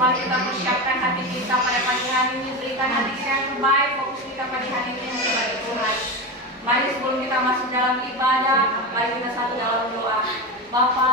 mari kita persiapkan hati kita pada pagi hari ini, berikan hati kita yang terbaik, fokus kita pada hari ini kepada Tuhan. Mari sebelum kita masuk dalam ibadah, mari kita satu dalam doa. Bapa,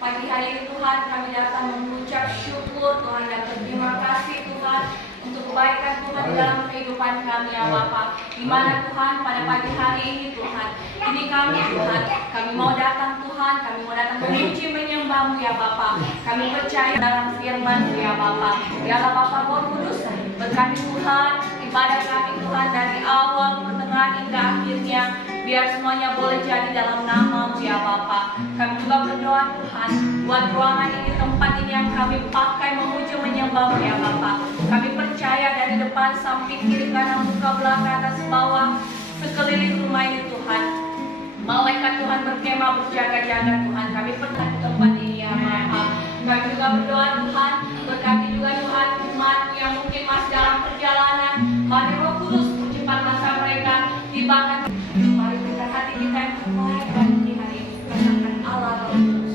pagi hari ini Tuhan kami datang mengucap syukur Tuhan dan berterima kasih Tuhan untuk kebaikan Tuhan di dalam kehidupan kami ya Bapa. Di mana Tuhan pada pagi hari ini Tuhan, ini kami Tuhan, kami mau datang Tuhan, kami mau datang memuji menyembah-Mu ya Bapa. Kami percaya dalam firman-Mu ya Bapa. Biarlah Bapa Roh Kudus berkati Tuhan ibadah kami Tuhan dari awal pertengahan hingga akhirnya. Biar semuanya boleh jadi dalam nama-Mu ya Bapa. Kami juga berdoa Tuhan, buat ruangan ini, tempat ini yang kami pakai memuji menyembah-Mu ya Bapa. Kami percaya dari depan, samping, kiri, kanan, muka, belakang, atas, bawah, sekeliling rumah ini Tuhan. Malaikat Tuhan berkemah berjaga-jaga Tuhan. Kami percaya di tempat ini ya Bapa. Kami juga berdoa Tuhan, berkati juga Tuhan umat yang mungkin masih dalam perjalanan. Mari Roh Kudus percepat masa mereka tibakan. Mari berikan hati kita yang terbaik pagi hari ini. Rasakan Allah Roh Kudus.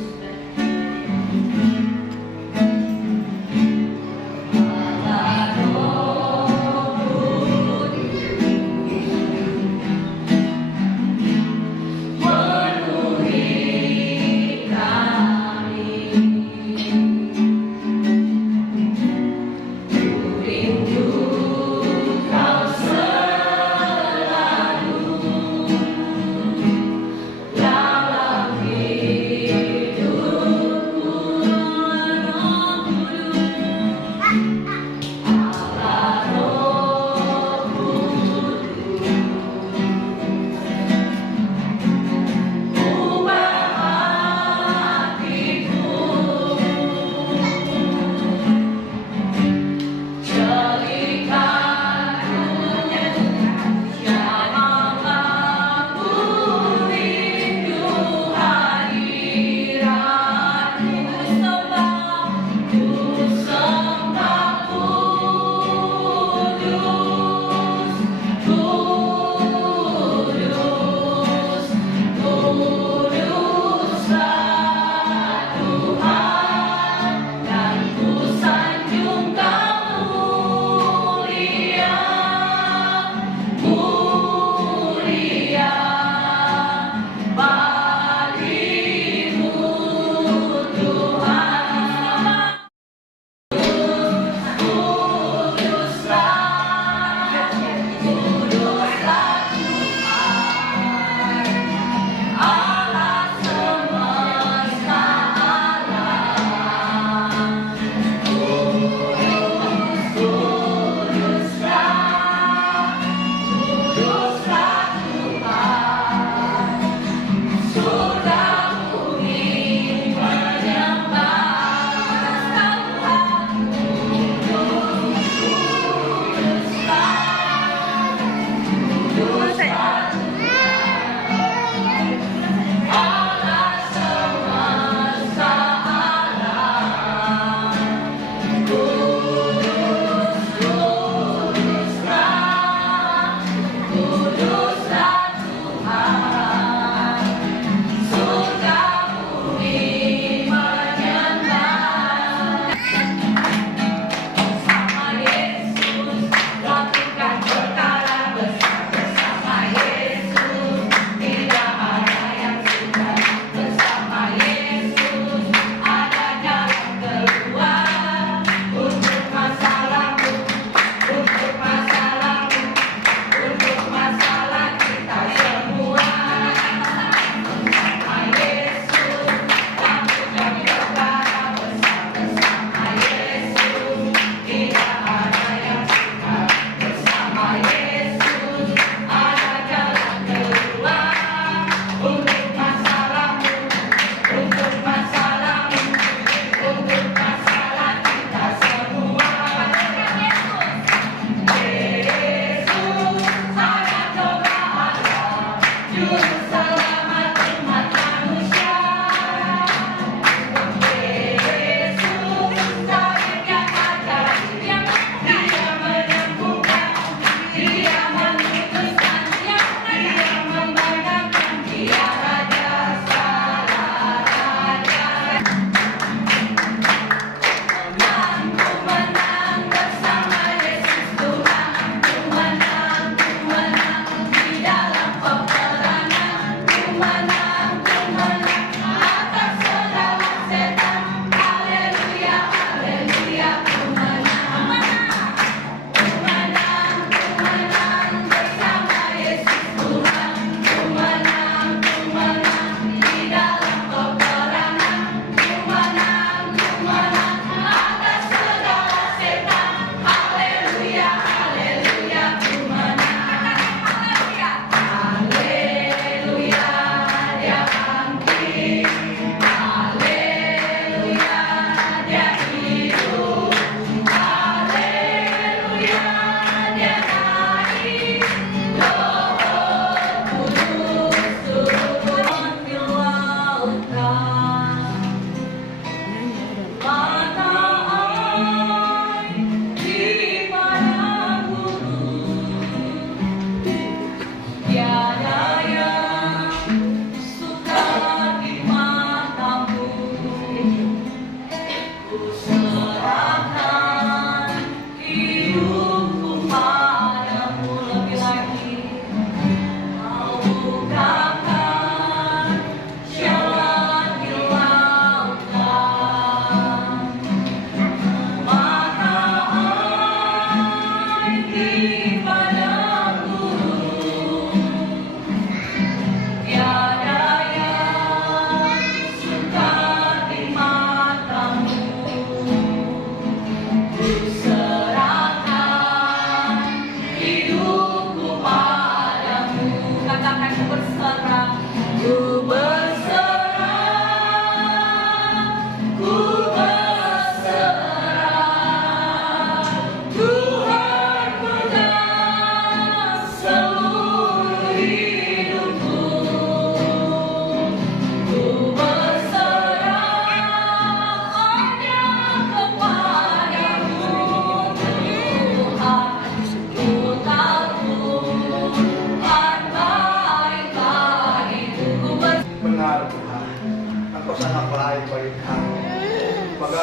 Kau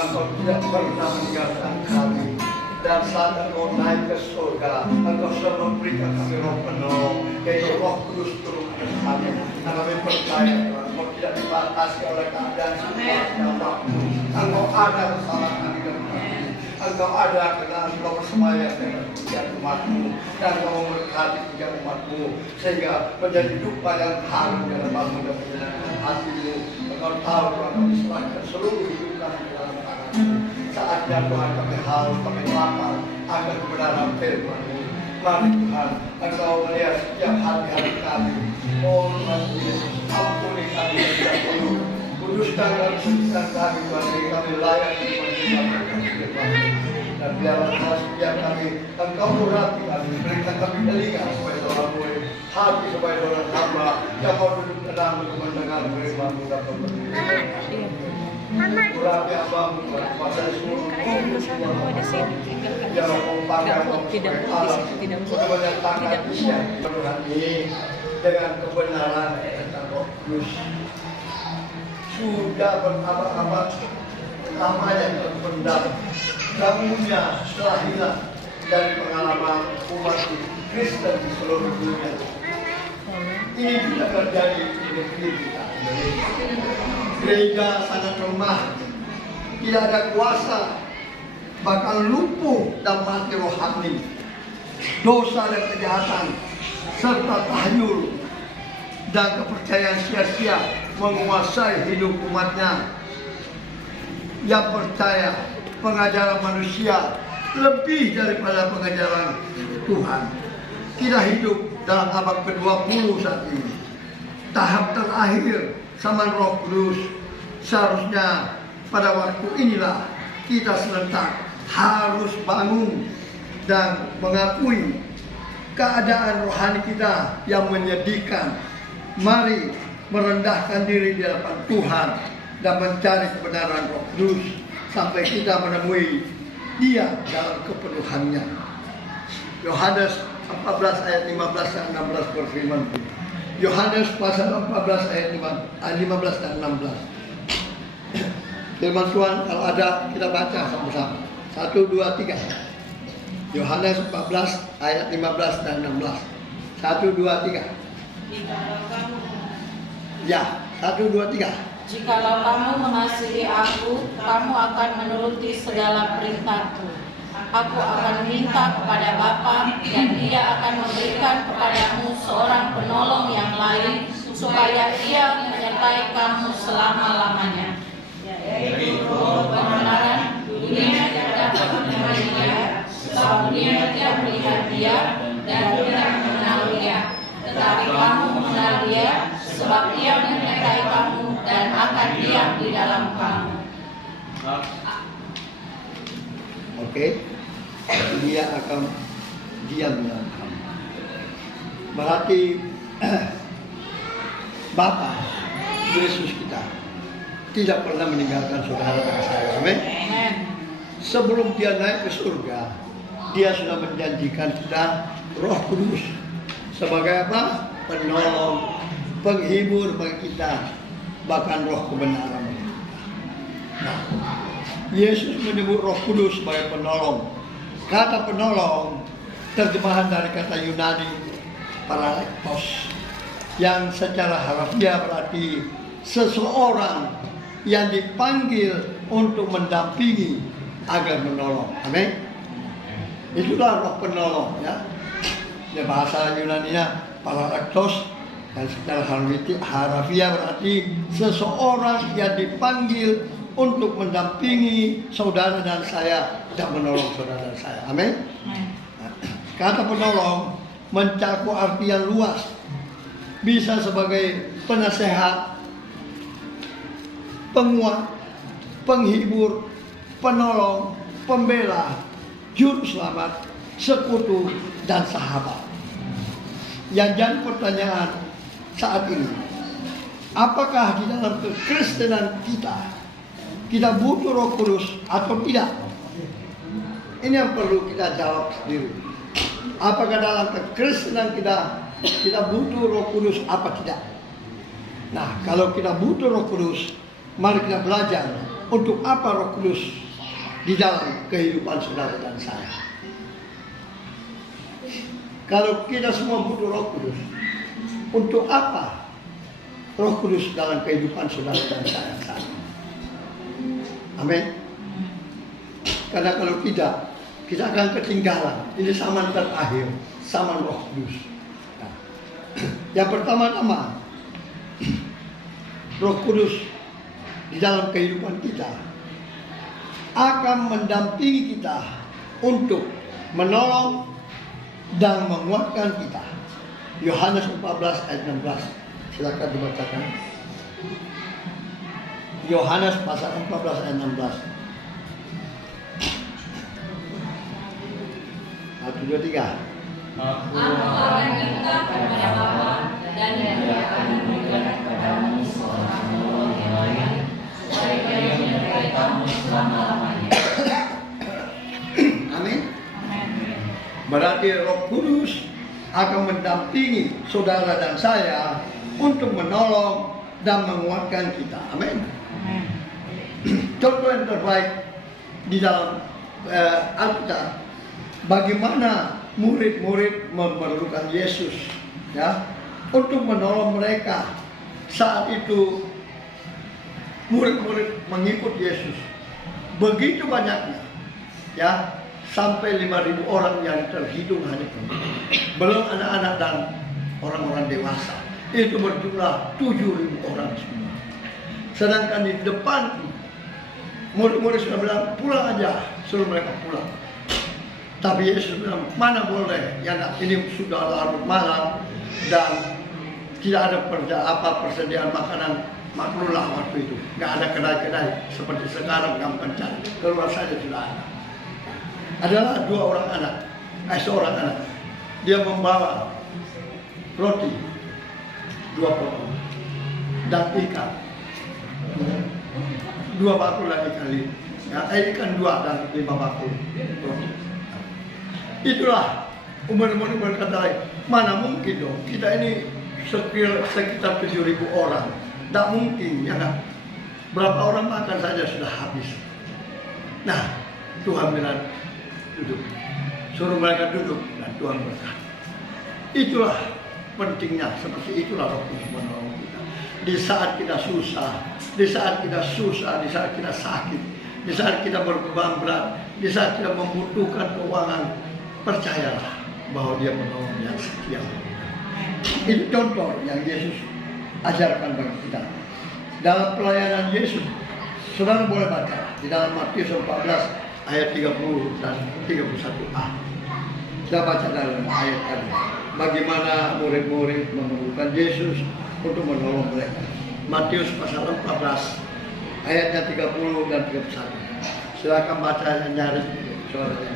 Engkau tidak pernah meninggalkan kami. Dan saat Engkau naik ke surga, Engkau sudah memberikan kami roh penolong, yaitu Roh Kudus turun atas kami. Dan kami percaya Tuhan, Engkau tidak dibatasi oleh keadaan dan waktu. Engkau ada bersama kami dan kami. Engkau ada karena Engkau bersemayam dengan setiap umatmu, dan Engkau memberkati setiap umatmu, sehingga menjadi dupa yang harum dalam bangmu dan menyenangkan hatimu. Engkau tahu Tuhan, kami serahkan seluruh hidup kami ke dalam tangan-Mu. Saatnya Tuhan kami haus, kami lapar akan kebenaran firman-Mu. Mari Tuhan, Engkau melihat setiap hati-hati kami. Oh Tuhan Yesus, ampuni kami yang tidak perlu. Kuduskan dan sucikan kami Tuhan, sehingga kami layak menerima firman-Mu. Dan biarlah setiap kami, Engkau urati kami, berikan kami telinga supaya orang boleh, hati supaya orang hamba yang mau duduk tenang untuk mendengar firman-Mu dan berdoa. Urati hamba-Mu Tuhan, kuasa seluruh yang mempakai untuk menyatakan Tuhan ini dengan kebenaran tentang Roh Kudus. Sudah berabad-abad namanya terpendam, namunnya telah hilang dari pengalaman umat Kristen di seluruh dunia. Ini tidak terjadi di negeri kita. Gereja sangat lemah, tidak ada kuasa, bahkan lumpuh dan mati rohani. Dosa dan kejahatan serta tahayul dan kepercayaan sia-sia menguasai hidup umatnya yang percaya pengajaran manusia lebih daripada pengajaran Tuhan. Kita hidup dalam abad ke-20 saat ini, tahap terakhir zaman Roh Kudus. Seharusnya pada waktu inilah kita serentak harus bangun dan mengakui keadaan rohani kita yang menyedihkan. Mari merendahkan diri di hadapan Tuhan dan mencari kebenaran Roh Kudus sampai kita menemui Dia dalam kepenuhannya. Yohanes 14 ayat 15 dan 16 berfirman. Yohanes pasal 14 ayat 15 dan 16. Firman Tuhan kalau ada kita baca sama-sama. 1, 2, 3. Yohanes 14 ayat 15 dan 16. 1, 2, 3. Ya, 1, 2, 3. Jikalau kamu mengasihi aku, kamu akan menuruti segala perintahku. Aku akan minta kepada Bapa, dan Dia akan memberikan kepadamu seorang penolong yang lain, supaya Ia menyertai kamu selama-lamanya. Yaitu Roh kebenaran, dunia tidak dapat menemani Dia, sebab dunia tidak melihat Dia dan tidak mengenal Dia. Tetapi kamu mengenal Dia, sebab Ia menyertai kamu dan akan diam di dalam kamu. Oke. Dia akan diam dalam kamu. Berarti Bapa Yesus kita tidak pernah meninggalkan saudara dan saya. Amin. Sebelum dia naik ke surga, dia sudah menjanjikan kita Roh Kudus sebagai apa? Penolong, penghibur bagi kita, bahkan Roh kebenaran. Nah, Yesus menyebut Roh Kudus sebagai penolong. Kata penolong terjemahan dari kata Yunani parakletos, yang secara harfiah berarti seseorang yang dipanggil untuk mendampingi agar menolong. Amin. Itulah roh penolong, ya. Ya, bahasa Yunaninya parakletos, dan secara harfiah berarti seseorang yang dipanggil untuk mendampingi saudara dan saya dan menolong saudara dan saya. Amin. Kata penolong mencakup arti yang luas. Bisa sebagai penasehat, penguat, penghibur, penolong, pembela, juru selamat, sekutu, dan sahabat. Yang jadi pertanyaan saat ini, apakah di dalam kekristenan kita butuh Roh Kudus atau tidak? Ini yang perlu kita jawab sendiri. Apakah dalam kekristenan kita butuh Roh Kudus apa tidak? Nah, kalau kita butuh Roh Kudus, mari kita belajar untuk apa Roh Kudus di dalam kehidupan saudara dan saya. Kalau kita semua butuh Roh Kudus, untuk apa Roh Kudus dalam kehidupan saudara dan saya saat ini? Amin. Karena kalau tidak, kita akan ketinggalan. Ini zaman terakhir, zaman Roh Kudus. Nah, yang pertama-tama, Roh Kudus di dalam kehidupan kita akan mendampingi kita untuk menolong dan menguatkan kita. Yohanes 14 ayat 16. Silakan dibacakan. Yohanes pasal 14 ayat 16. 1, 2, 3. Aku akan minta kepada Bapa dan Dia akan memberikan kepadamu seorang penolong yang lain, supaya Dia menyertai kamu selama-lamanya. Amin. Berarti Roh Kudus akan mendampingi saudara dan saya untuk menolong dan menguatkan kita. Amin. Contoh yang terbaik di dalam Alkitab, bagaimana murid-murid memerlukan Yesus, ya, untuk menolong mereka. Saat itu murid-murid mengikut Yesus begitu banyaknya, ya, sampai 5.000 orang yang terhitung hanya itu. Belum anak-anak dan orang-orang dewasa. Itu berjumlah 7.000 orang semua. Sedangkan di depan murid-murid sudah bilang, pulang aja, suruh mereka pulang. Tapi Yesus bilang, mana boleh, ya, ini sudah larut malam dan tidak ada persediaan makanan. Maklumlah waktu itu, nggak ada kedai-kedai seperti sekarang gampang cari. Keluar saja sudah ada. Adalah seorang anak. Dia membawa roti 2 potong dan ikan 2 bakul dan ikan 5. Ya, ikan 2 dan 5 bakul roti. Itulah umur-umur berkata lain, mana mungkin dong, kita ini sekitar 7.000 orang. Tak mungkin, ya kan? Berapa orang makan saja sudah habis. Nah, Tuhan bilang, duduk. Suruh mereka duduk dan Tuhan berkata. Itulah pentingnya, seperti itulah Roh Kudus menolong kita. Di saat kita susah, di saat kita sakit, di saat kita berbeban berat, di saat kita membutuhkan keuangan, percayalah bahwa Dia menolong yang setia. Itu contoh yang Yesus ajarkan bagi kita. Dalam pelayanan Yesus, saudara boleh baca di dalam Matius 14 ayat 30 dan 31a. Kita baca dalam ayat tadi. Bagaimana murid-murid memerlukan Yesus untuk menolong mereka. Matius pasal 14 ayatnya 30 dan 31. Silakan baca yang nyari suaranya.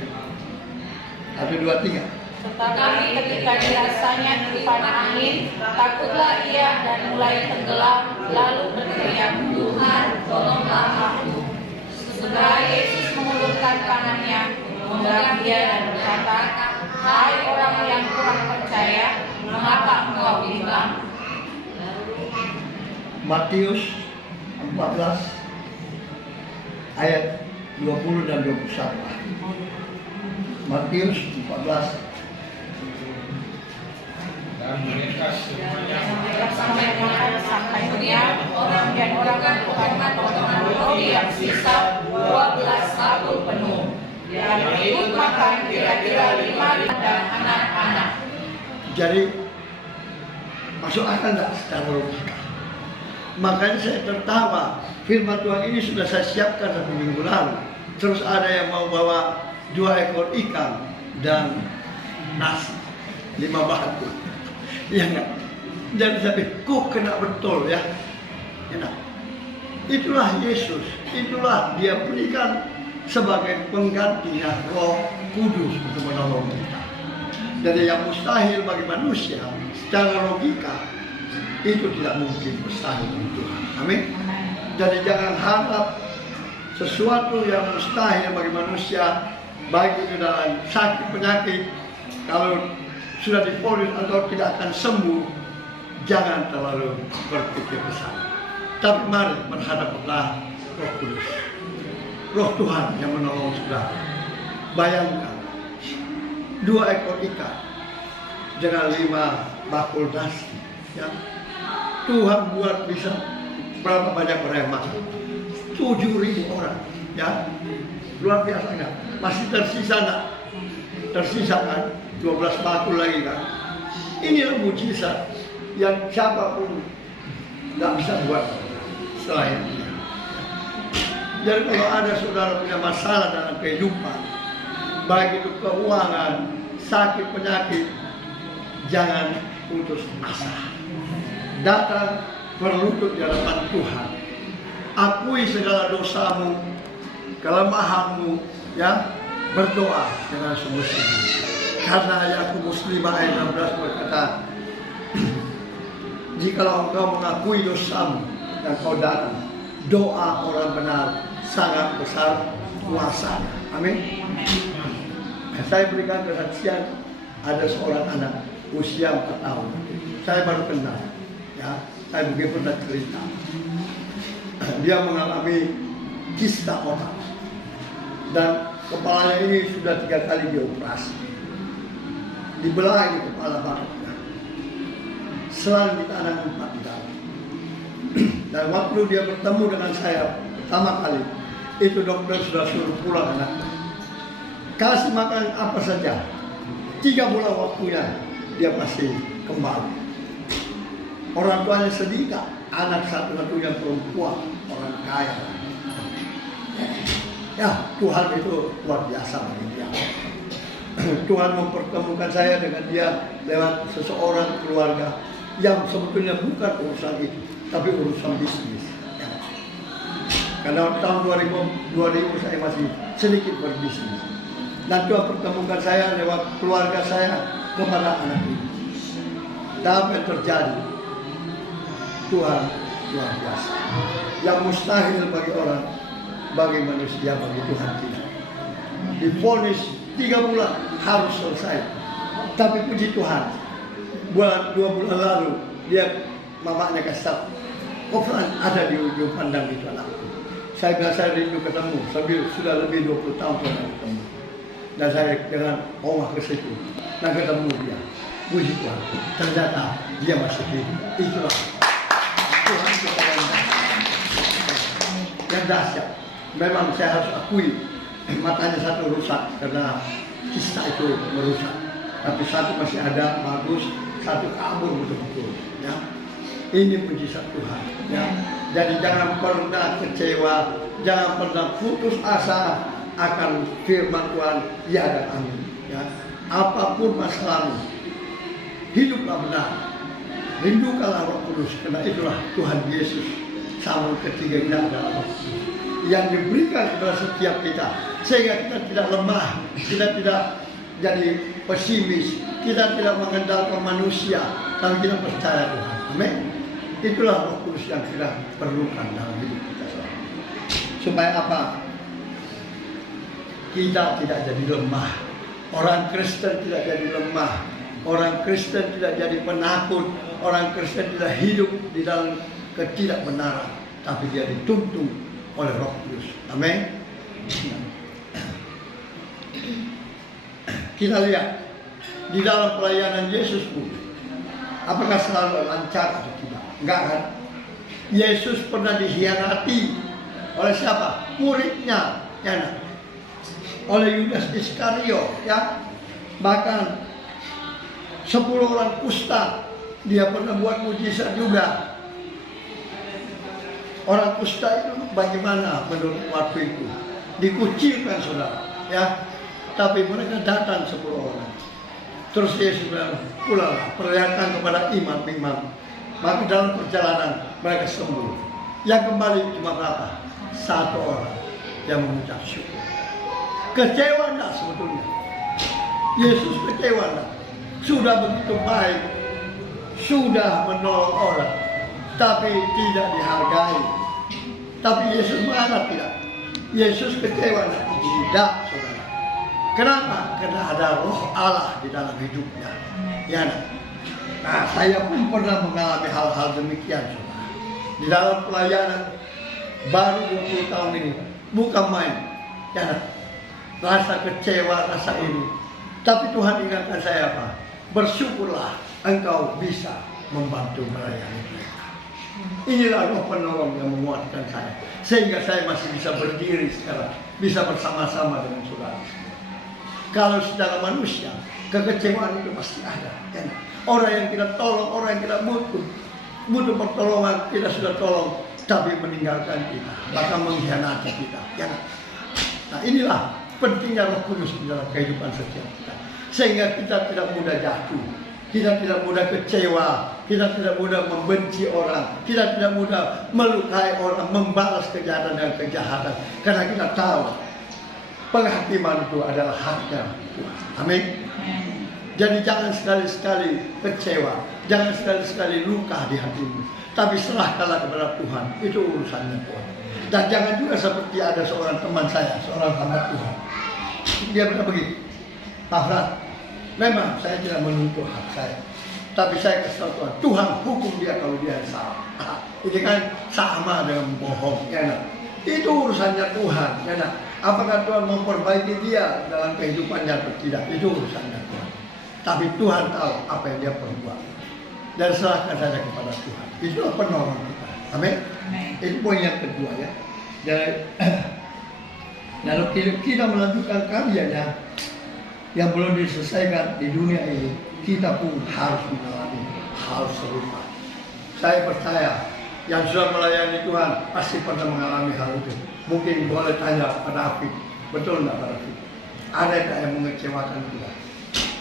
1, 2, 3. Tetapi ketika dirasanya tiupan angin, takutlah ia dan mulai tenggelam, lalu berteriak, "Tuhan, tolonglah aku." Segera Yesus mengulurkan tangannya, menggenggam dia dan berkata, "Hai orang yang kurang percaya, mengapa engkau bimbang?" Matius 14 ayat 20 dan 21. Matius 14. Dan mereka semuanya Sampainya orang dan orang Tuhan potongan roti yang sisa 12 sabul penuh. Yang ikut makan kira-kira 5.000 dan anak-anak. Jadi masuk akal nggak secara logika? Makanya saya tertawa. Firman Tuhan ini sudah saya siapkan 1 minggu lalu. Terus ada yang mau bawa 2 ekor ikan dan nasi 5 batu. Iya enggak? Dan saya kok kena betul ya. Kena. Itulah Yesus. Itulah dia berikan sebagai penggantinya Roh Kudus untuk menolong kita. Jadi yang mustahil bagi manusia secara logika itu tidak mungkin mustahil bagi Tuhan. Amin. Jadi jangan harap sesuatu yang mustahil bagi manusia, baik itu dalam sakit penyakit, kalau sudah divonis atau tidak akan sembuh, jangan terlalu berpikir besar. Tapi mari berhadaplah Roh Kudus, Roh Tuhan yang menolong saudara. Bayangkan 2 ekor ikan dengan 5 bakul nasi, ya. Tuhan buat bisa berapa banyak orang yang makan? 7.000 orang, ya. Luar biasa kan? Masih tersisa enggak? Tersisa kan? 12 bakul lagi kan? Inilah mujizat yang siapapun nggak bisa buat selain dia. Jadi kalau ada saudara punya masalah dalam kehidupan, baik itu keuangan, sakit, penyakit, jangan putus asa. Datang berlutut di hadapan Tuhan. Akui segala dosamu, kelemahanmu, ya, berdoa dengan sungguh-sungguh. Karena Yakobus 5 ayat 16 berkata, jikalau engkau mengakui dosamu dan kau datang, doa orang benar sangat besar kuasanya. Amin. Saya berikan kesaksian, ada seorang anak usia 4 tahun. Saya baru kenal, ya. Saya mungkin pernah cerita. Dia mengalami kista otak dan kepalanya ini sudah 3 kali dioperasi. Dibelah ini kepala baratnya, selang ditanam 4 dalam. Dan waktu dia bertemu dengan saya pertama kali, itu dokter sudah suruh pulang anaknya. Kasih makan apa saja, 3 bulan waktunya dia pasti kembali. Orang tuanya sedih kak, anak satu-satunya perempuan, orang kaya. Ya, Tuhan itu luar biasa bagi dia. Tuhan mempertemukan saya dengan dia lewat seseorang keluarga yang sebetulnya bukan urusan itu, tapi urusan bisnis. Ya. Karena tahun 2000 saya masih sedikit berbisnis. Dan Tuhan pertemukan saya lewat keluarga saya kepada anak ini. Dan apa yang terjadi? Tuhan luar biasa. Yang mustahil bagi orang, bagi manusia, bagi Tuhan tidak. Divonis 3 bulan harus selesai. Tapi puji Tuhan, 2 bulan lalu dia mamanya kasih Koflan ada di ujung pandang itu anakku. Saya bilang saya rindu ketemu, sudah lebih 20 tahun saya ketemu. Dan saya dengan omah ke situ dan ketemu dia. Puji Tuhan, ternyata dia masih hidup. Itulah Tuhan kita yang dahsyat. Memang saya harus akui matanya satu rusak karena kista itu merusak, tapi satu masih ada bagus, satu kabur betul-betul. Ya, ini mujizat Tuhan. Ya, jadi jangan pernah kecewa, jangan pernah putus asa akan firman Tuhan. Ya dan amin. Ya, apapun masalahmu, hiduplah benar, rindukanlah Roh Kudus, karena itulah Tuhan Yesus sama ketiga kita adalah Roh Kudus yang diberikan kepada setiap kita, sehingga kita tidak lemah, kita tidak jadi pesimis, kita tidak mengandalkan manusia, tapi kita percaya Tuhan. Amin. Itulah Roh Kudus yang kita perlukan dalam hidup kita. Supaya apa? Kita tidak jadi lemah. Orang Kristen tidak jadi lemah. Orang Kristen tidak jadi penakut. Orang Kristen tidak hidup di dalam ketidakbenaran, tapi dia dituntun oleh Roh Kudus. Amin. Kita lihat di dalam pelayanan Yesus pun, apakah selalu lancar atau tidak? Enggak kan? Yesus pernah dikhianati oleh siapa? Muridnya, ya, oleh Yudas Iskariot, ya. Bahkan 10 orang kusta dia pernah buat mujizat juga. Orang kusta itu bagaimana menurut waktu itu? Dikucilkan, saudara, ya. Tapi mereka datang 10 orang. Terus Yesus bilang, pulanglah, perlihatkan kepada imam-imam. Maka dalam perjalanan mereka sembuh. Yang kembali cuma berapa? 1 orang yang mengucap syukur. Kecewa enggak sebetulnya? Yesus kecewa enggak? Sudah begitu baik, sudah menolong orang, tapi tidak dihargai. Tapi Yesus marah tidak? Yesus kecewa enggak? Tidak, saudara. Kenapa? Karena ada Roh Allah di dalam hidupnya. Ya, nah, saya pun pernah mengalami hal-hal demikian, saudara. Di dalam pelayanan baru 20 tahun ini, bukan main. Ya, rasa kecewa, rasa ini. Tapi Tuhan ingatkan saya apa? Bersyukurlah engkau bisa membantu melayani mereka. Inilah Roh penolong yang menguatkan saya, sehingga saya masih bisa berdiri sekarang, bisa bersama-sama dengan saudara. Kalau secara manusia, kekecewaan itu pasti ada. Ya. Orang yang kita tolong, orang yang kita butuh pertolongan, kita sudah tolong, tapi meninggalkan kita, bahkan mengkhianati kita. Ya. Nah, inilah pentingnya Roh Kudus di dalam kehidupan setiap kita, sehingga kita tidak mudah jatuh, kita tidak mudah kecewa, kita tidak mudah membenci orang, kita tidak mudah melukai orang, membalas kejahatan dengan kejahatan, karena kita tahu penghakiman itu adalah haknya Tuhan. Amin. Jadi jangan sekali-sekali kecewa, jangan sekali-sekali luka di hatimu, tapi serahkanlah kepada Tuhan. Itu urusannya Tuhan. Dan jangan juga seperti ada seorang teman saya, seorang hamba Tuhan. Dia bilang begini, Pak Fran, memang saya tidak menuntut hak saya, tapi saya kasih tahu Tuhan, Tuhan hukum dia kalau dia salah. Ini kan sama dengan bohong, ya. Itu urusannya Tuhan, ya. Apakah Tuhan memperbaiki dia dalam kehidupannya atau tidak? Itu urusannya Tuhan. Tapi Tuhan tahu apa yang dia perbuat. Dan serahkan saja kepada Tuhan. Itulah penolong kita. Amin. Itu poin yang kedua, ya. Dan lalu kita melanjutkan karyanya yang belum diselesaikan di dunia ini, kita pun harus mengalami hal serupa. Saya percaya yang sudah melayani Tuhan pasti pernah mengalami hal itu. Mungkin boleh tanya pada Afif, betul nggak pada Afif? Ada yang mengecewakan kita?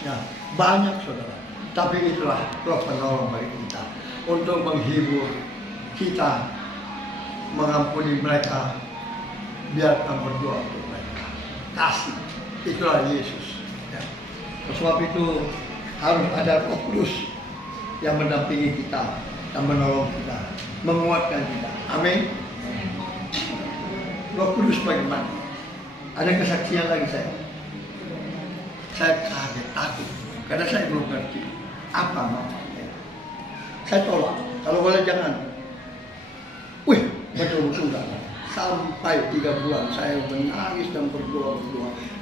Ya, banyak, saudara. Tapi itulah Roh penolong bagi kita untuk menghibur kita, mengampuni mereka, biarkan berdoa untuk mereka. Kasih, itulah Yesus. Ya. Sebab itu harus ada Roh Kudus yang mendampingi kita, yang menolong kita, menguatkan kita. Amin. Roh Kudus bagaimana? Ada kesaksian lagi saya. Saya kaget, takut, karena saya belum ngerti apa maknanya. Saya tolak, kalau boleh jangan. Wih, betul-betul dah. Sampai 3 bulan saya menangis dan berdoa.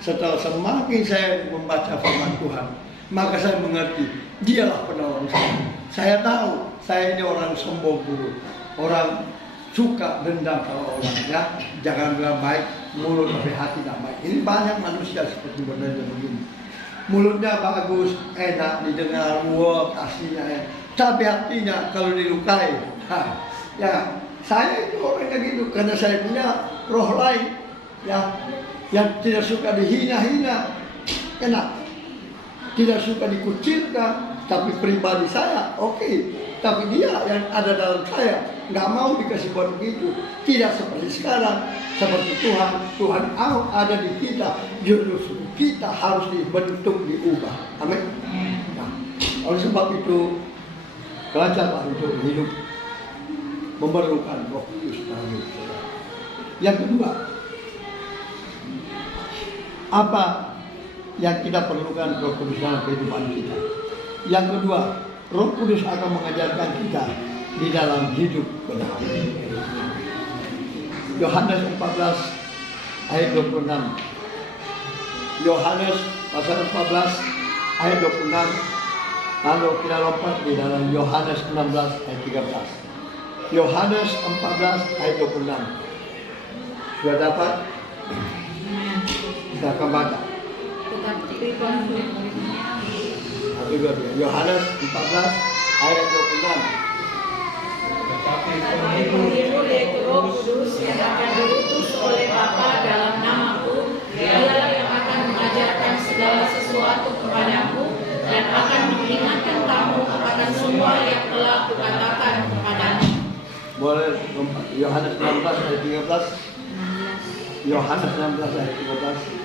Setelah semakin saya membaca firman Tuhan, maka saya mengerti, dialah penolong saya. Saya tahu, saya ini orang sombong dulu, orang suka dendam sama orang, ya. Jangan bilang baik, mulut tapi hati tidak baik. Ini banyak manusia seperti berdaya begini. Mulutnya bagus, enak didengar, wah kasihnya ya. Tapi hatinya kalau dilukai, ya saya itu orang kayak gitu karena saya punya roh lain, ya, yang tidak suka dihina-hina, enak, tidak suka dikucilkan. Tapi pribadi saya, oke. Tapi dia yang ada dalam saya nggak mau dikasih buat begitu. Tidak seperti sekarang, seperti Tuhan ada di kita, justru kita harus dibentuk, diubah. Amin. Nah, oleh sebab itu belajarlah untuk hidup memerlukan Roh Kudus dalam hidup kita. Yang kedua, apa yang kita perlukan Roh Kudus dalam kehidupan kita? Yang kedua, Roh Kudus akan mengajarkan kita di dalam hidup benar. Yohanes 14 ayat 26. Yohanes pasal 14 ayat 26. Lalu kita lompat di dalam Yohanes 16 ayat 13. Yohanes 14 ayat 26. Sudah dapat? Kita akan baca. Yohanes 14 ayat 26. Tetapi Pemimpin yaitu Roh Kudus yang akan diutus oleh Bapa dalam namaku, Dialah yang akan mengajarkan segala sesuatu kepadamu dan akan mengingatkan kamu akan semua yang telah kukatakan kepadamu. Boleh lompat. Yohanes 16 ayat 13. Yohanes 16 ayat 13.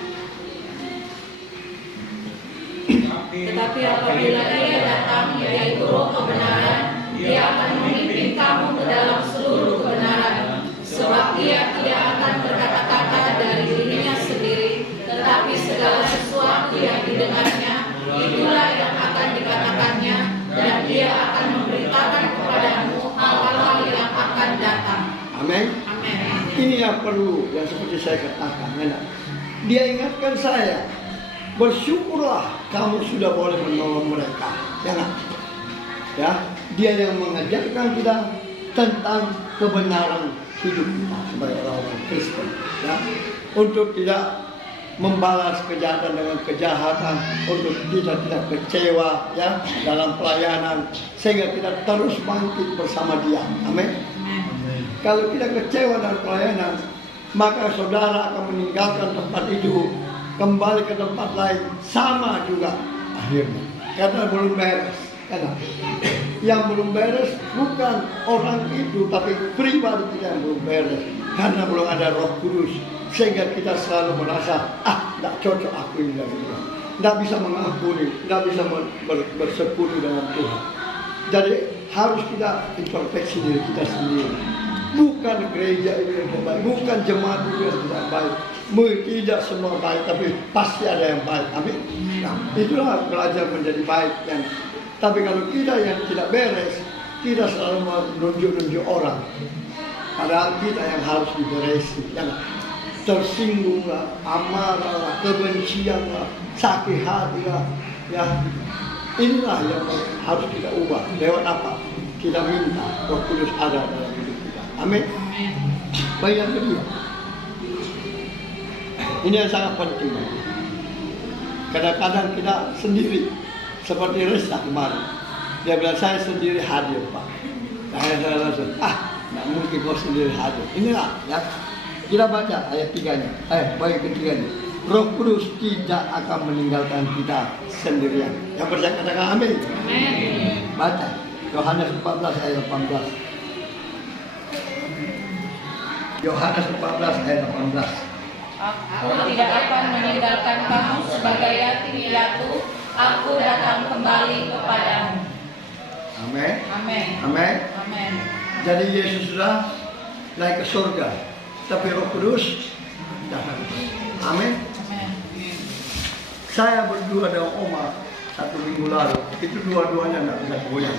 Tetapi apabila Dia datang, yaitu Roh kebenaran, Dia akan memimpin kamu ke dalam seluruh kebenaran. Sebab Dia tidak akan berkata-kata dari dirinya sendiri, tetapi segala sesuatu yang didengarnya, itulah yang akan dikatakannya, dan Dia akan memberitakan kepadamu hal-hal yang akan datang. Amin. Amin. Ini yang perlu, yang seperti saya katakan. Ya. Dia ingatkan saya, bersyukurlah kamu sudah boleh menolong mereka. Jangan. Ya, dia yang mengajarkan kita tentang kebenaran hidup kita sebagai orang Kristen. Ya, untuk tidak membalas kejahatan dengan kejahatan, untuk kita tidak kecewa ya dalam pelayanan, sehingga kita terus bangkit bersama Dia. Amin. Kalau kita kecewa dalam pelayanan, maka saudara akan meninggalkan tempat itu, kembali ke tempat lain, sama juga akhirnya. Karena belum beres. Karena yang belum beres bukan orang itu, tapi pribadi kita yang belum beres. Karena belum ada Roh Kudus, sehingga kita selalu merasa, tidak cocok aku ini dari Tuhan. Tidak bisa mengampuni, tidak bisa bersekutu dengan Tuhan. Jadi harus kita introspeksi diri kita sendiri. Bukan gereja itu yang baik, bukan jemaat itu yang tidak baik. Tidak semua baik, tapi pasti ada yang baik. Amin. Nah, itulah belajar menjadi baik. Tapi kalau kita yang tidak beres, kita selalu menunjuk-nunjuk orang. Padahal kita yang harus diberesi. Tersinggunglah, amarahlah, kebencianlah, sakit hatilah. Ya, inilah yang harus kita ubah. Lewat apa? Kita minta Roh Kudus ada dalam hidup kita. Amin. Baik, yang kedua, ini yang sangat penting. Kadang-kadang kita sendiri, seperti Reza kemarin, dia bilang saya sendiri hadir Pak. Saya langsung, nggak mungkin kau sendiri hadir. Inilah ya, kita baca ayat 3-nya, baik ketiganya. Roh Kudus tidak akan meninggalkan kita sendirian. Yang percaya katakan amin. Amin. Baca Yohanes 14 ayat 18. Yohanes 14 ayat 18. Aku tidak akan meninggalkan kamu sebagai yatim piatu. Aku datang kembali kepadamu. Amin. Amin. Amin. Amin. Jadi Yesus sudah naik ke surga, tapi Roh Kudus datang. Amin. Amin. Saya berdua dengan Oma 1 minggu lalu, itu dua-duanya nggak bisa goyang,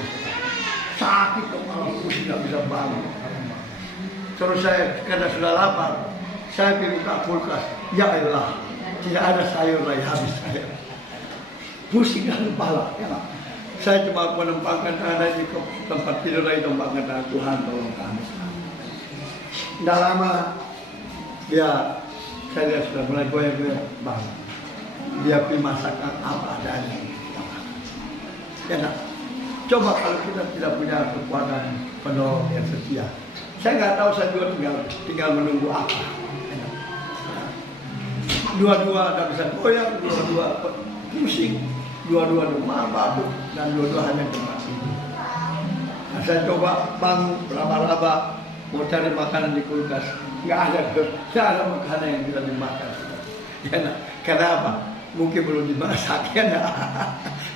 sakit kepala, pusing nggak bisa bangun. Terus saya karena sudah lapar, saya pergi buka kulkas, ya Allah, tidak ada sayur lagi, habis saya. Pusing dan kepala, ya. Saya cuma menempatkan tangan di tempat tidur lagi, tempatkan tangan Tuhan, tolong kami. Tidak lama, dia saya sudah mulai goyang-goyang, bang. Dia pergi masakan apa adanya. Ya nak, coba kalau kita tidak punya kekuatan penolong yang setia, saya nggak tahu, saya juga tinggal menunggu apa. Dua-dua tidak bisa goyang, dua-dua pusing, dua-dua demam batuk, dan dua-dua hanya tempat tidur. Nah, saya coba bangun raba-raba mau cari makanan di kulkas, nggak ada makanan yang bisa dimakan. Ya, nah, karena apa? mungkin belum dimasak ya.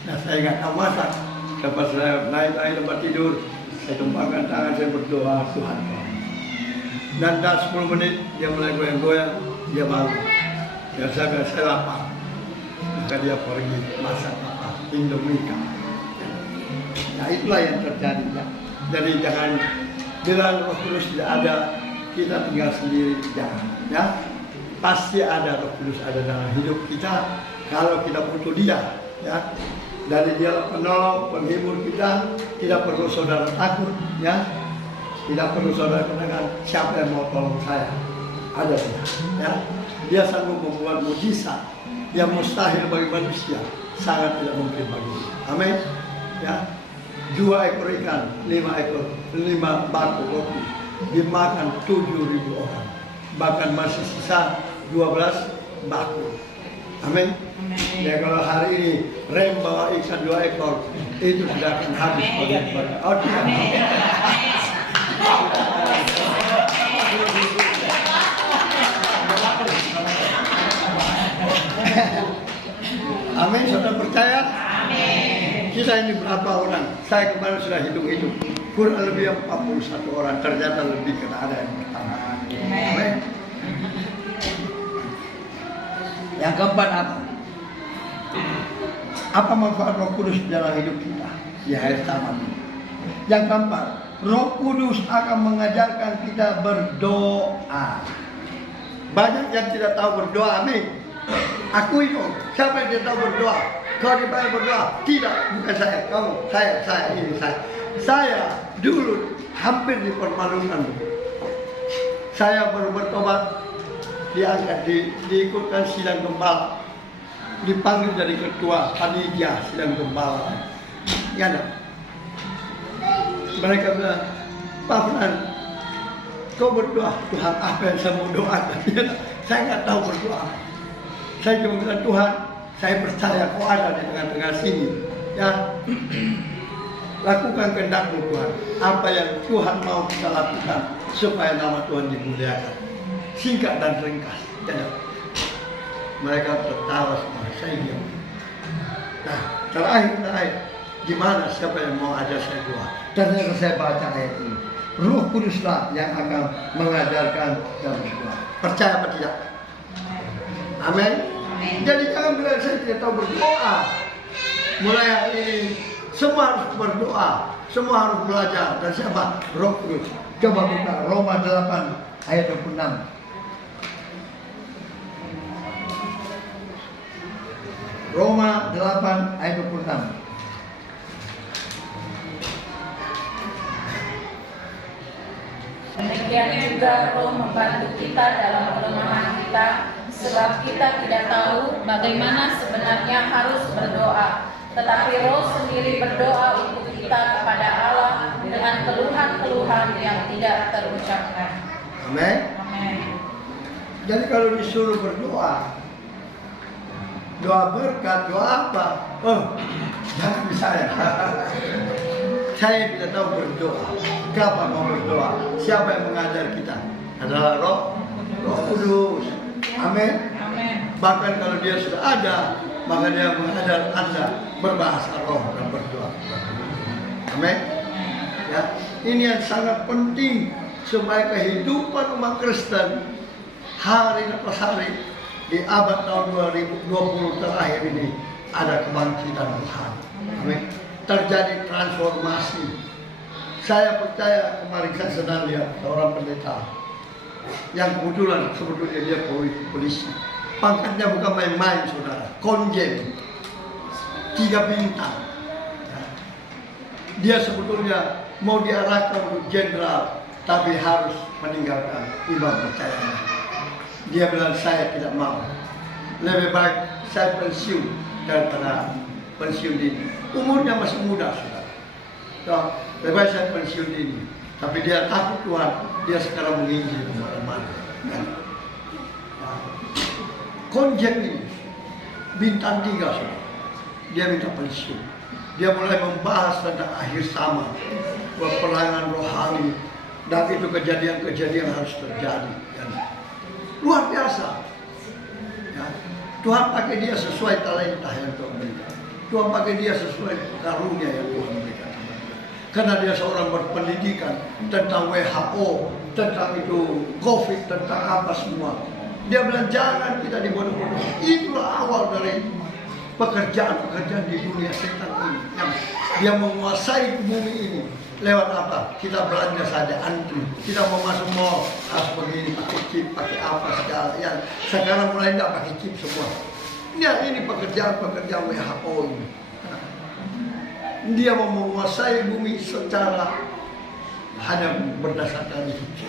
Nah saya nggak tahu masak. Lepas saya naik tempat tidur, saya tumpahkan tangan, saya berdoa, Tuhan. Dan 10 menit dia mulai goyang-goyang, dia malu. Ya saya lapar. Maka dia pergi masak Indomie. Nah itulah yang terjadi ya. Jadi jangan bilang Roh Kudus tidak ada, kita tinggal sendiri, jangan ya. Pasti ada Roh Kudus ada dalam hidup kita kalau kita butuh Dia ya. Dari Dia penolong, penghibur kita, tidak perlu saudara takut ya. Tidak perlu saudara katakan siapa yang mau tolong saya. Ada Dia ya. Dia sanggup membuat mujizat yang mustahil bagi manusia, sangat tidak mungkin bagi Dia. Amin ya. 2 ekor ikan, 5 batu roti dimakan 7.000 orang. Bahkan masih sisa 12 batu. Amin. Ya kalau hari ini rem bawa ikan 2 ekor itu sudah akan habis bagi oh tidak. Amin, saudara percaya? Amin. Kita ini berapa orang? Saya kemarin sudah hitung-hitung. Kurang lebih 41 orang. Ternyata lebih karena ada yang pertama. Amin. Yang keempat apa? Apa manfaat Roh Kudus dalam hidup kita? Di akhir zaman ini. Yang keempat, Roh Kudus akan mengajarkan kita berdoa. Banyak yang tidak tahu berdoa, amin. Aku itu, siapa yang tidak tahu berdoa? Kau dibayar berdoa? Tidak, bukan saya, kamu, saya, ini saya. Saya dulu hampir dipermalukan. Saya baru bertobat, diangkat, diikutkan sidang gembala, dipanggil jadi ketua panitia sidang gembala. Ya, no? Mereka bilang, Pak Fran, kau berdoa, Tuhan apa yang saya mau doakan? Saya nggak tahu berdoa. Saya cuma bilang, Tuhan, saya percaya kau ada di tengah-tengah sini. Ya, lakukan kehendak-Mu Tuhan. Apa yang Tuhan mau kita lakukan supaya nama Tuhan dimuliakan. Singkat dan ringkas. Ya, mereka tertawa semua. Saya diam. Nah, terakhir, gimana siapa yang mau ajar saya doa? Ternyata saya baca ayat ini. Roh Kuduslah yang akan mengajarkan dalam doa. Percaya apa tidak? Amin. Jadi jangan bilang saya tidak tahu berdoa. Mulai hari ini semua harus berdoa, semua harus belajar. Dan siapa? Roh Kudus. Coba buka Roma 8 ayat 26. Roma 8 ayat 26. Demikian juga Roh membantu kita dalam kelemahan kita, sebab kita tidak tahu bagaimana sebenarnya harus berdoa. Tetapi Roh sendiri berdoa untuk kita kepada Allah dengan keluhan-keluhan yang tidak terucapkan. Amin. Amin. Jadi kalau disuruh berdoa, doa berkat, doa apa? Oh, jangan saya. Saya tidak tahu berdoa. Kapan mau berdoa? Siapa yang mengajar kita? Adalah Roh Kudus. Amin. Bahkan kalau dia sudah ada, maka dia mengajar Anda berbahasa roh dan berdoa. Amin. Ya, ini yang sangat penting supaya kehidupan umat Kristen hari lepas hari di abad tahun 2020 terakhir ini ada kebangkitan Tuhan. Amin. Terjadi transformasi. Saya percaya kemarin saya sedang lihat seorang pendeta yang kebetulan sebetulnya dia polisi. Pangkatnya bukan main-main, saudara. Konjen 3 bintang. Dia sebetulnya mau diarahkan untuk jenderal, tapi harus meninggalkan iman percayanya. Dia bilang saya tidak mau. Lebih baik saya pensiun daripada pensiun ini. Umurnya masih muda, saudara. So, lebih baik saya pensiun ini. Tapi dia takut Tuhan. Dia sekarang menginjil kemana-mana. Konjen ini bintang 3, saudara. Dia minta pensiun. Dia mulai membahas tentang akhir zaman, peperangan rohani, dan itu kejadian-kejadian harus terjadi. Luar biasa. Ya. Tuhan pakai dia sesuai talenta yang Tuhan berikan. Tuhan pakai dia sesuai karunia yang Tuhan berikan sama dia. Karena dia seorang berpendidikan tentang WHO, tentang itu COVID, tentang apa semua. Dia bilang jangan kita dibodoh-bodoh. Itulah awal dari pekerjaan-pekerjaan di dunia setan ini. Yang dia menguasai bumi ini. Lewat apa? Kita belanja saja, antri. Kita mau masuk mall, harus begini, pakai chip, pakai apa segala. Ya, sekarang mulai tidak pakai chip semua. Ya, ini pekerjaan-pekerjaan WHO ini. Dia mau menguasai bumi secara hanya berdasarkan itu.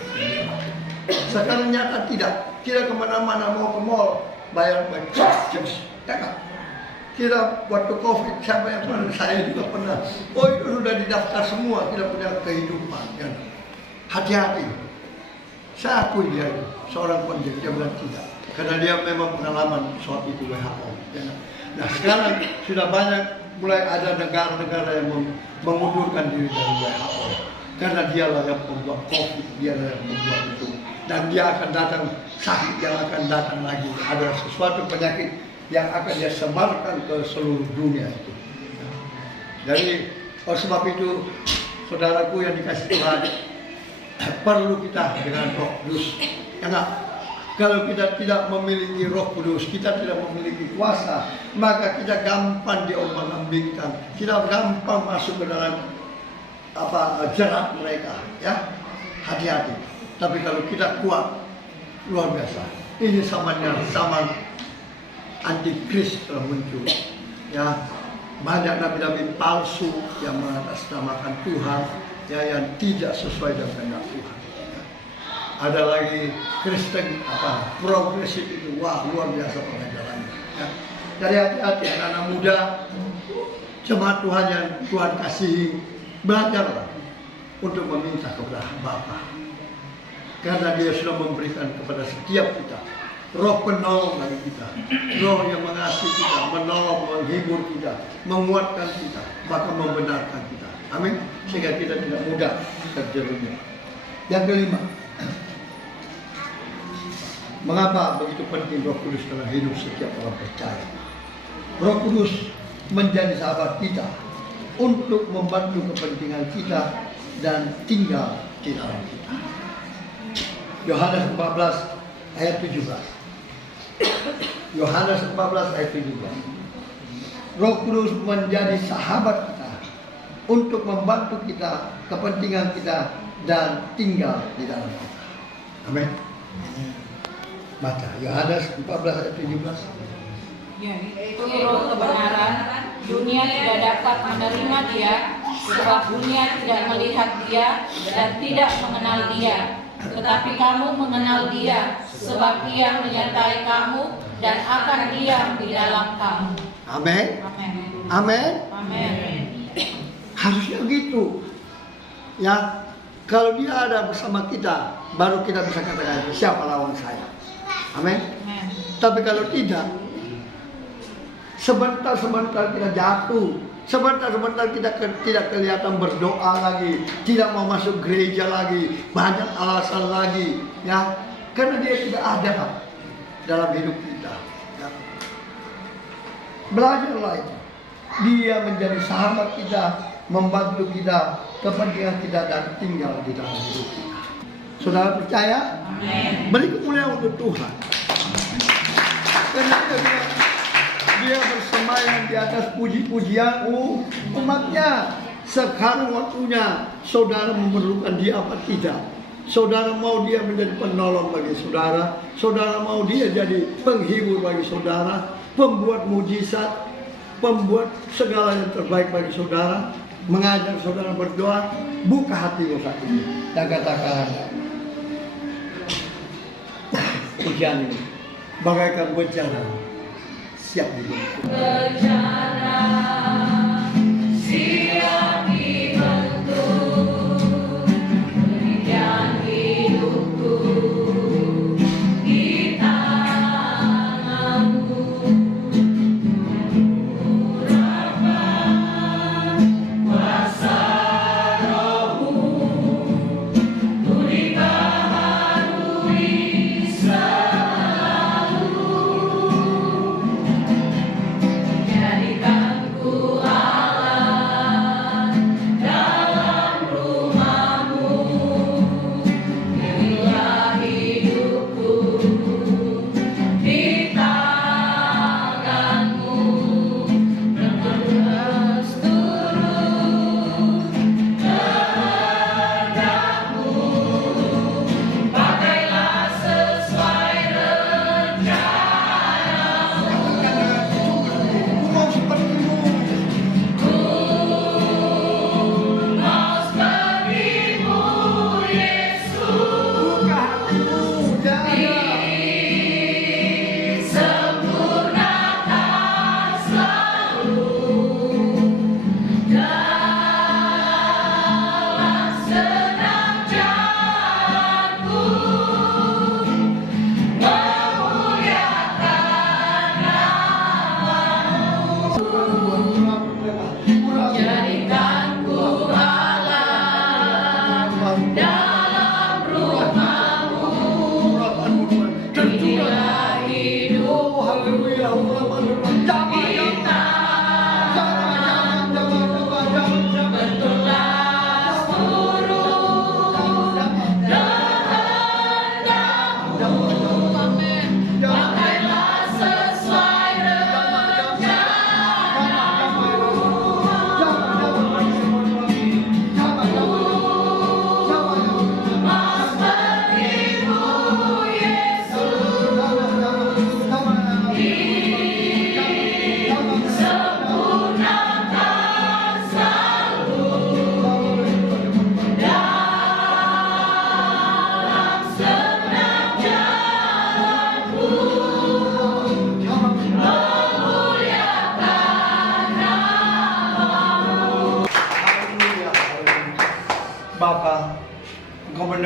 Sekarang nyata tidak. Kita kemana-mana mau ke mall, bayar chip. Ya kan? Kita waktu COVID, siapa yang pernah, saya juga pernah. Oh itu sudah didaftar semua, kita punya kehidupan. Kan? Hati-hati. Saya akui dia, seorang pendidik, dia bilang tidak. Karena dia memang pengalaman soal itu WHO. Ya. Nah sekarang sudah banyak, mulai ada negara-negara yang mengundurkan diri dari WHO. Karena dialah yang membuat COVID, dialah yang membuat itu. Dan dia akan datang, sakit yang akan datang lagi. Ada sesuatu penyakit yang akan dia sebarkan ke seluruh dunia itu. Jadi oleh sebab itu, saudaraku yang dikasih Tuhan, perlu kita dengan Roh Kudus. Karena kalau kita tidak memiliki Roh Kudus, kita tidak memiliki kuasa, maka kita gampang diombang-ambingkan, kita gampang masuk ke dalam jerat mereka. Ya, hati-hati. Tapi kalau kita kuat, luar biasa. Ini sama antikris telah muncul, ya banyak nabi-nabi palsu yang mengatasnamakan Tuhan, ya yang tidak sesuai dengan kehendak Tuhan. Ya. Ada lagi Kristen progresif itu, wah luar biasa pengajarannya. Ya. Jadi hati-hati anak-anak muda, jemaat Tuhan yang Tuhan kasihi, belajarlah untuk meminta kepada Bapa, karena Dia sudah memberikan kepada setiap kita Roh penolong bagi kita, Roh yang mengasihi kita, menolong, menghibur kita, menguatkan kita, bahkan membenarkan kita. Amin. Sehingga kita tidak mudah terjerumus. Yang kelima, mengapa begitu penting Roh Kudus dalam hidup setiap orang percaya? Roh Kudus menjadi sahabat kita untuk membantu kepentingan kita dan tinggal di dalam kita. Yohanes 14 ayat 17. Yohanes 14 ayat 17. Roh Kudus menjadi sahabat kita untuk membantu kita, kepentingan kita, dan tinggal di dalam kita. Amin. Baca Yohanes 14 ayat 17. Yaitu roh kebenaran, dunia tidak dapat menerima dia, sebab dunia tidak melihat dia dan tidak mengenal dia. Tetapi kamu mengenal dia, sebab ia menyertai kamu dan akan diam di dalam kamu. Amin. Amin. Amin. Amin. Harusnya gitu. Ya, kalau dia ada bersama kita, baru kita bisa katakan siapa lawan saya. Amin. Amin. Tapi kalau tidak, sebentar-sebentar kita jatuh, sebentar-sebentar kita tidak kelihatan berdoa lagi, tidak mau masuk gereja lagi, banyak alasan lagi, ya, karena dia tidak ada dalam hidup kita. Ya. Belajarlah itu. Dia menjadi sahabat kita, membantu kita, kepentingan kita, dan tinggal di dalam hidup kita. Saudara percaya? Amin. Beri kemuliaan untuk Tuhan. Karena dia bersemayam di atas puji-pujian umatnya. Sekarang waktunya saudara memerlukan dia apa tidak? Saudara mau dia menjadi penolong bagi saudara, saudara mau dia jadi penghibur bagi saudara, pembuat mujizat, pembuat segala yang terbaik bagi saudara, mengajar saudara berdoa. Buka hatimu saat ini dan katakan, pujian ini bagaikan bencana siap dibentuk. Bencana siap dibentuk, berikan hidupku di tanganmu. Murahkan kuasa Rohmu, tuli baharui selalu.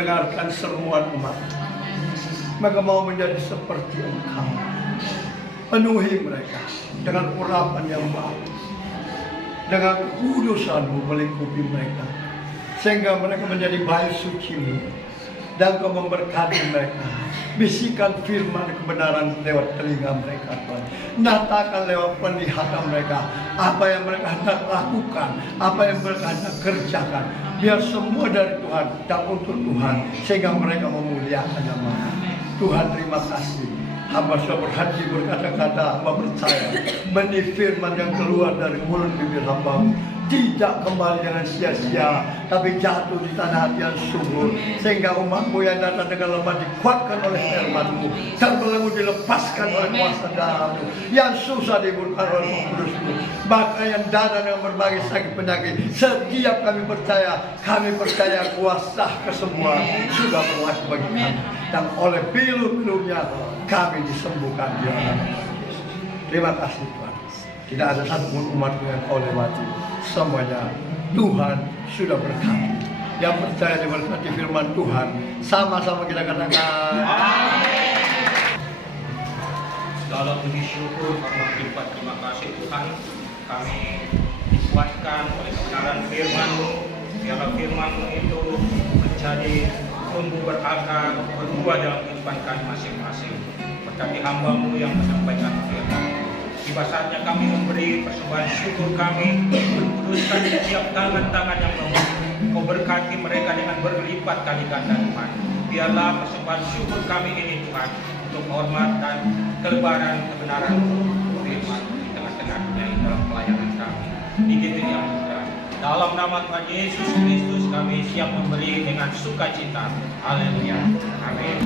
mendengarkan seruan umat. Maka mau menjadi seperti Engkau. Penuhi mereka dengan urapan yang baik, dengan kekudusan-Mu melingkupi mereka, sehingga mereka menjadi bait suci-Mu, dan Kau memberkati mereka. Bisikan firman kebenaran lewat telinga mereka, Tuhan. Nyatakan lewat penglihatan mereka apa yang mereka hendak lakukan, apa yang mereka hendak kerjakan. Biar semua dari Tuhan dan untuk Tuhan, sehingga mereka memuliakan nama Tuhan. Terima kasih. Hamba sudah berhati berkata-kata, hamba percaya benih firman yang keluar dari mulut bibir hamba tidak kembali dengan sia-sia, tapi jatuh di tanah hati yang subur, sehingga umat-Mu yang datang dengan lemah dikuatkan oleh firman-Mu, dan belenggu dilepaskan oleh kuasa darah-Mu, yang susah diburukkan oleh Roh Kudus-Mu. Maka yang datang dengan berbagai sakit penyakit, setiap kami percaya kuasa kesembuhan sudah berlaku bagi kami, dan oleh pilu-pilunya kami disembuhkan di dalam Yesus. Terima kasih Tuhan. Tidak ada satupun umat-Mu yang Kau lewati. Semuanya Tuhan sudah berkati. Yang percaya diberkati firman Tuhan, sama-sama kita katakan Amin. Segala puji syukur karena berlipat terima kasih Tuhan. Kami dikuatkan oleh kebenaran firman-Mu. Biarlah firman-Mu itu menjadi tumbuh berakar, berbuah dalam kehidupan kami masing-masing. Berkati hamba-Mu yang menyampaikan firman. Tiba saatnya kami memberi persembahan syukur kami, kuduskan setiap tangan-tangan yang lemah. Kau berkati mereka dengan berlipat kali ganda Tuhan. Biarlah persembahan syukur kami ini Tuhan, untuk hormat dan kelebaran kebenaran firman di tengah-tengah dunia ini dalam pelayanan kami. Begitu yang mudah. Dalam nama Tuhan Yesus Kristus kami siap memberi dengan sukacita. Haleluya. Amin.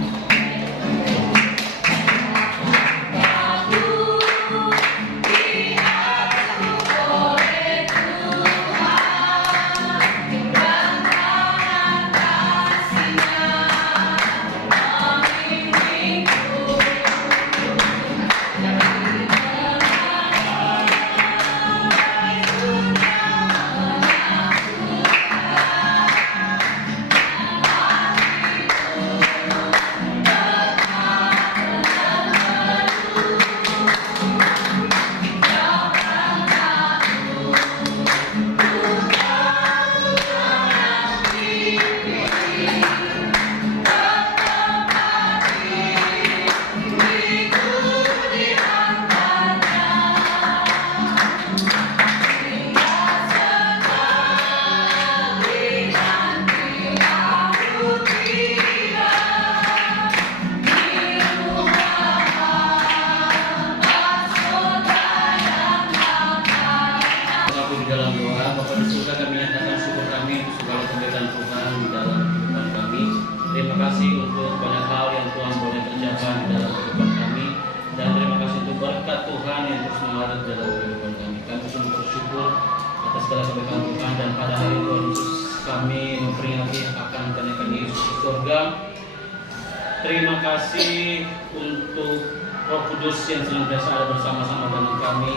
Terima kasih untuk Roh Kudus yang senantiasa ada bersama-sama dengan kami.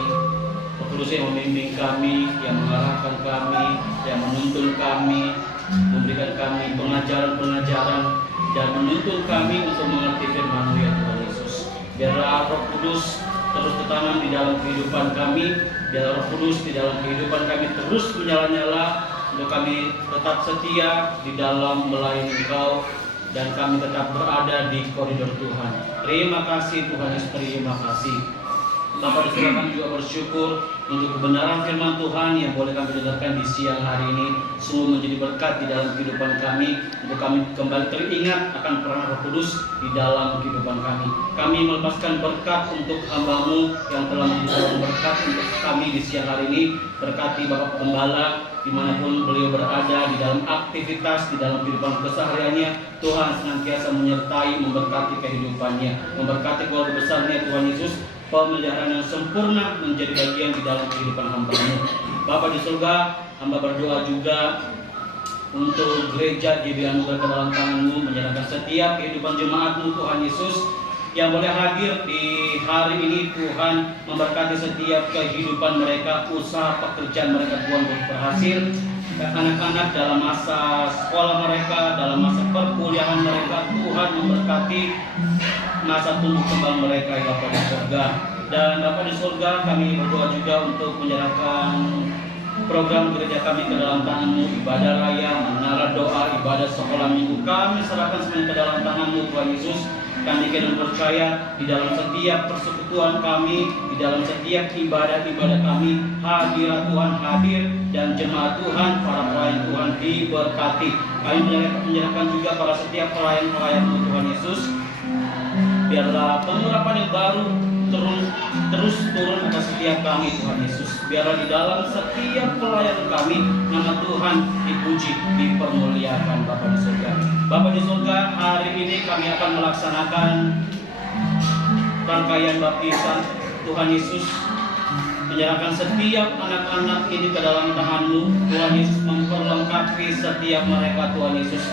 Roh Kudus yang membimbing kami, yang mengarahkan kami, yang menuntun kami, memberikan kami pengajaran-pengajaran, dan menuntun kami untuk mengerti firman ya Tuhan Yesus. Biarlah Roh Kudus terus tertanam di dalam kehidupan kami, biarlah Roh Kudus di dalam kehidupan kami terus menyala-nyala, untuk kami tetap setia di dalam melayani Engkau, dan kami tetap berada di koridor Tuhan. Terima kasih Tuhan Yesus, terima kasih. Bapak di surga, kami juga bersyukur untuk kebenaran firman Tuhan yang boleh kami dengarkan di siang hari ini. Sungguh menjadi berkat di dalam kehidupan kami, untuk kami kembali teringat akan peran Roh Kudus di dalam kehidupan kami. Kami melepaskan berkat untuk hamba-Mu yang telah memberikan berkat untuk kami di siang hari ini. Berkati Bapak Gembala dimanapun beliau berada di dalam aktivitas, di dalam kehidupan kesehariannya. Tuhan senantiasa menyertai, memberkati kehidupannya, memberkati keluarga besarnya Tuhan Yesus. Pemeliharaan yang sempurna menjadi bagian di dalam kehidupan hamba-Mu. Bapa di surga, hamba berdoa juga untuk gereja GBI Anugerah ke dalam tangan-Mu, menyerahkan setiap kehidupan jemaat-Mu Tuhan Yesus. yang boleh hadir di hari ini. Tuhan memberkati setiap kehidupan mereka, usaha pekerjaan mereka Tuhan berhasil. Anak-anak dalam masa sekolah mereka, dalam masa perkuliahan mereka, Tuhan memberkati masa tumbuh kembang mereka, ya Bapa di surga. Dan Bapa di surga, kami berdoa juga untuk menyerahkan program gereja kami ke dalam tangan-Mu, ibadah raya, menara doa, ibadah sekolah minggu, kami serahkan semuanya ke dalam tangan-Mu Tuhan Yesus. Kami kini percaya di dalam setiap persekutuan kami, di dalam setiap ibadah-ibadah kami, hadirat Tuhan hadir dan jemaat Tuhan, para pelayan Tuhan diberkati. Kami menyerahkan juga para setiap pelayan-pelayan-Mu Tuhan Yesus. Biarlah pengurapan yang baru terus turun atas setiap kami Tuhan Yesus. Biarlah di dalam setiap pelayanan kami nama Tuhan dipuji, dipermuliakan Bapa di surga. Bapa di surga, hari ini kami akan melaksanakan rangkaian baptisan Tuhan Yesus. Menyerahkan setiap anak-anak ini ke dalam tangan-Mu Tuhan Yesus, memperlengkapi setiap mereka Tuhan Yesus.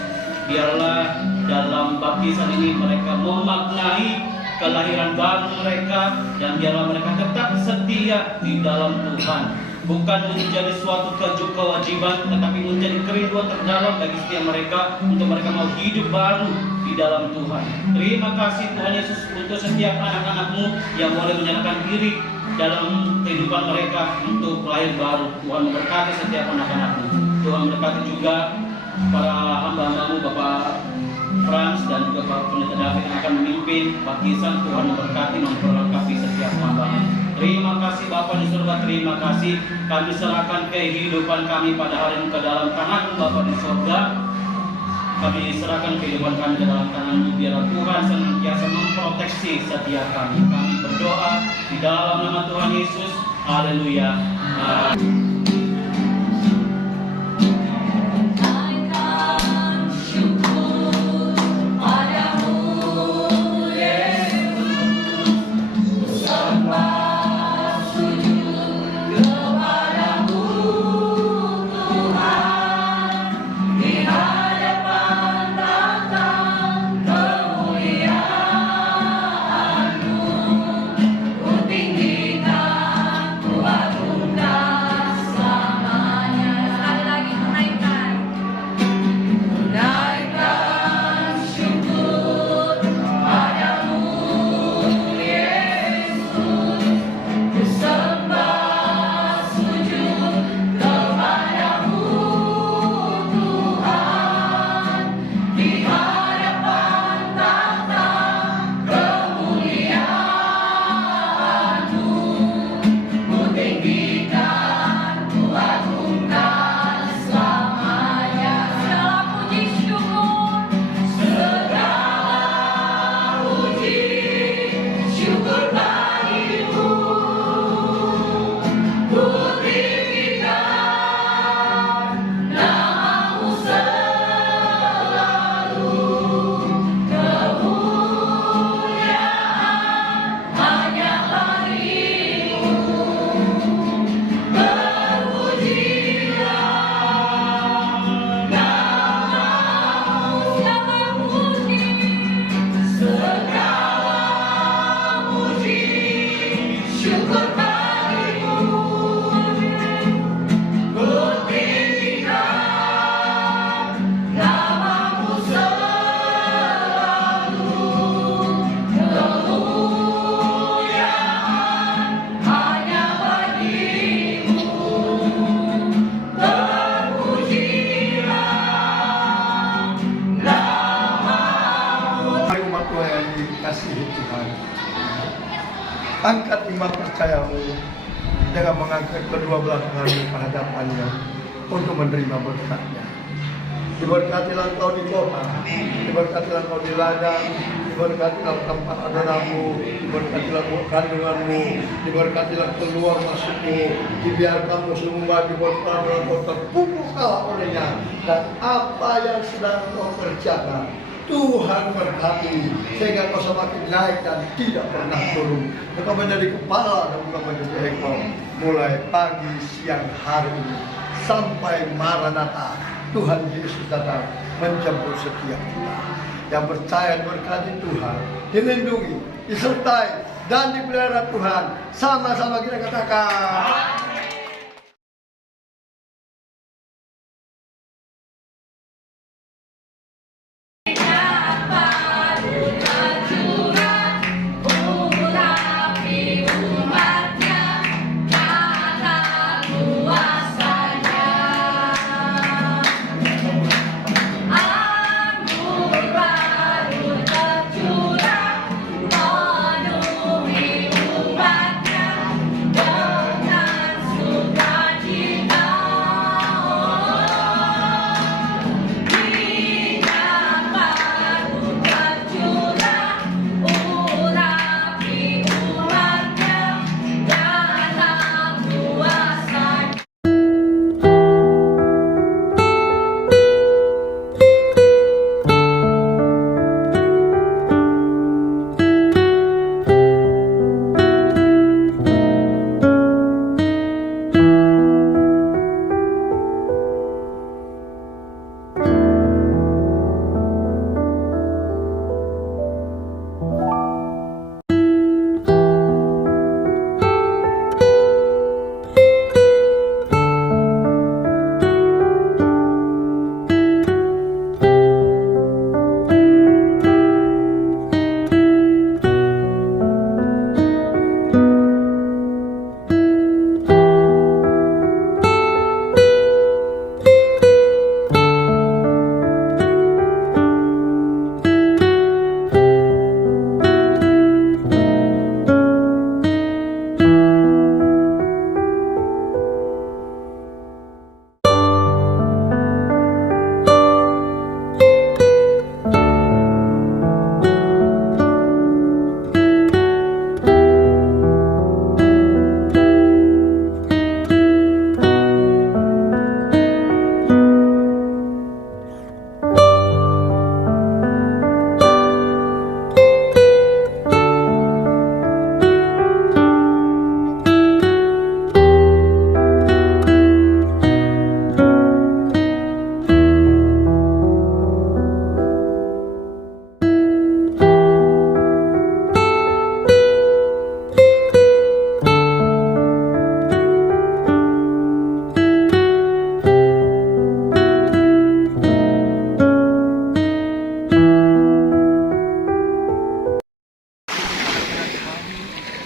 Biarlah dalam baptisan ini mereka memaknai kelahiran baru mereka, dan biarlah mereka tetap setia di dalam Tuhan. Bukan menjadi suatu kewajiban, tetapi menjadi kerinduan terdalam bagi setiap mereka untuk mereka mau hidup baru di dalam Tuhan. Terima kasih Tuhan Yesus untuk setiap anak-anak-Mu yang boleh menyerahkan diri dalam kehidupan mereka untuk lahir baru. Tuhan memberkati setiap anak-anak-Mu. Tuhan memberkati juga para hamba-hamba-Mu, Bapak Frans dan juga Pak Pendeta David yang akan memimpin baptisan. Tuhan memberkati, memperlengkapi setiap hamba. Terima kasih Bapa di surga, terima kasih. Kami serahkan kehidupan kami pada hari ini ke dalam tangan-Mu Bapa di surga. Kami serahkan kehidupan kami ke dalam tangan-Mu. Biarlah Tuhan senantiasa memproteksi setiap kami. Kami berdoa di dalam nama Tuhan Yesus. Haleluya. Angkat iman percayamu dengan mengangkat kedua belah tanganmu ke hadapannya untuk menerima berkatnya. Diberkatilah engkau di kota, diberkatilah engkau di ladang, diberkatilah tempat adaramu, diberkatilah kandunganmu, diberkatilah keluar masukmu, dibiarkanmu semua diberkatilah engkau terpupuklah olehnya, dan apa yang sedang kau kerjakan Tuhan berkati sehingga kau semakin naik dan tidak pernah turun. Engkau menjadi kepala dan bukan menjadi ekor, mulai pagi, siang, hari ini sampai Maranatha. Tuhan Yesus datang menjemput setiap kita. yang percaya berkati Tuhan, dilindungi, disertai, dan dipelihara Tuhan. Sama-sama kita katakan.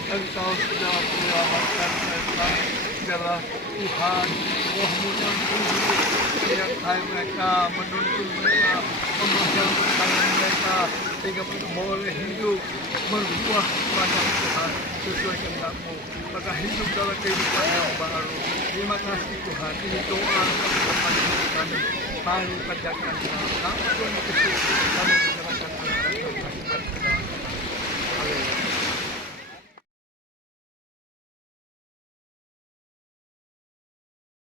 Engkau sudah menyelamatkan mereka, biarlah Tuhan roh-Mu yang tinggi menyertai mereka, menuntun mereka, memegang tangan mereka, sehingga mereka boleh hidup berbuah kepada Tuhan sesuai kehendak-Mu, maka hidup dalam kehidupan yang baru. Terima kasih Tuhan, ini doa kepada kami. Mari panjatkan nama Tuhan Yesus, kami